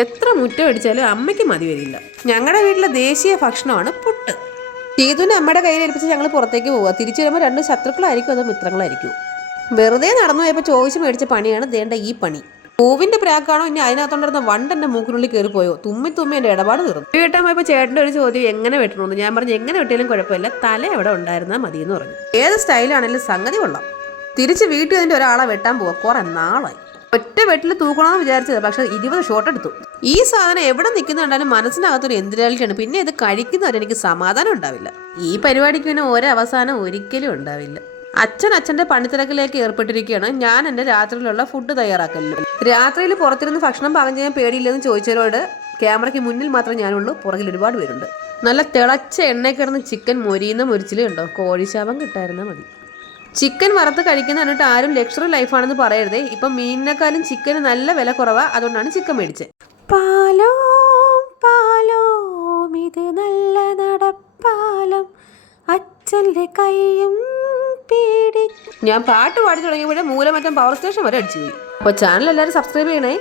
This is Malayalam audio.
എത്ര മുറ്റം അടിച്ചാലും അമ്മയ്ക്ക് മതി വരില്ല. ഞങ്ങളുടെ വീട്ടിലെ ദേശീയ ഭക്ഷണമാണ് പുട്ട്. ചീതുവിനെ അമ്മയുടെ കയ്യിൽ ഏൽപ്പിച്ച് ഞങ്ങൾ പുറത്തേക്ക് പോവുക. തിരിച്ചു വരുമ്പോൾ 2 ശത്രുക്കളായിരിക്കും അതോ മിത്രങ്ങളായിരിക്കും. വെറുതെ നടന്നു പോയപ്പോൾ ചോദിച്ചു മേടിച്ച പണിയാണ് ദേണ്ട ഈ പണി. പൂവിന്റെ പ്രാക്കാണോ ഇനി അതിനകത്തോണ്ടിരുന്ന വണ്ട് എന്റെ മൂക്കിനുള്ളിൽ കയറിപ്പോയോ? തുമ്മി എന്റെ ഇടപാട് തീർന്നു. വെട്ടാൻ പോയപ്പോൾ ചേട്ടൻ്റെ ഒരു ചോദ്യം എങ്ങനെ വെട്ടണമെന്ന്. ഞാൻ പറഞ്ഞു എങ്ങനെ വെട്ടിയാലും കുഴപ്പമില്ല, തല എവിടെ ഉണ്ടായിരുന്നാൽ മതി എന്ന് പറഞ്ഞു. ഏത് സ്റ്റൈലാണെങ്കിലും സംഗതി കൊള്ളാം. തിരിച്ച് വീട്ടിൽ അതിൻ്റെ ഒരാളെ വെട്ടാൻ പോവാ. കുറെ നാളായി ഒറ്റ വെട്ടിൽ തൂക്കണമെന്ന് വിചാരിച്ചത്, പക്ഷെ 20 ഷോട്ട് എടുത്തു. ഈ സാധനം എവിടെ നിൽക്കുന്നുണ്ടാലും മനസ്സിനകത്തൊരു എന്തിനാലിറ്റിയാണ്. പിന്നെ ഇത് കഴിക്കുന്നവരെ എനിക്ക് സമാധാനം ഉണ്ടാവില്ല. ഈ പരിപാടിക്ക് പിന്നെ ഒരവസാനം ഒരിക്കലും ഉണ്ടാവില്ല. അച്ഛൻ്റെ പണിത്തിരക്കിലേക്ക് ഏർപ്പെട്ടിരിക്കുകയാണ്. ഞാൻ എൻ്റെ രാത്രിയിലുള്ള ഫുഡ് തയ്യാറാക്കലിലും. രാത്രിയിൽ പുറത്തിരുന്ന് ഭക്ഷണം പാകം ചെയ്യാൻ പേടിയില്ലെന്ന് ചോദിച്ചവരോട് ക്യാമറയ്ക്ക് മുന്നിൽ മാത്രം ഞാനുള്ളൂ, പുറകിൽ ഒരുപാട് പേരുണ്ട്. നല്ല തിളച്ച എണ്ണയിൽ കിടന്ന് ചിക്കൻ മൊരിയുന്ന മൊരിച്ചിലേ ഉണ്ടോ. കോഴിശാപം കിട്ടായിരുന്നാൽ മതി. ചിക്കൻ വറുത്ത് കഴിക്കുന്ന കണ്ടിട്ട് ആരും ലക്ഷറി ലൈഫാണെന്ന് പറയരുതേ. ഇപ്പം മീനിനെക്കാളും ചിക്കന് നല്ല വില കുറവാ, അതുകൊണ്ടാണ് ചിക്കൻ മേടിച്ചത്. പാലോ പാലോ ഇത് നല്ല നടപ്പാലം, അച്ഛൻ്റെ കൈയും പീടി. ഞാൻ പാട്ട് പാടി തുടങ്ങിയപ്പോഴേ മൂലമറ്റം പവർ സ്റ്റേഷൻ വരെ അടിച്ചു പോയി. അപ്പോൾ ചാനൽ എല്ലാവരും സബ്സ്ക്രൈബ് ചെയ്യണേ.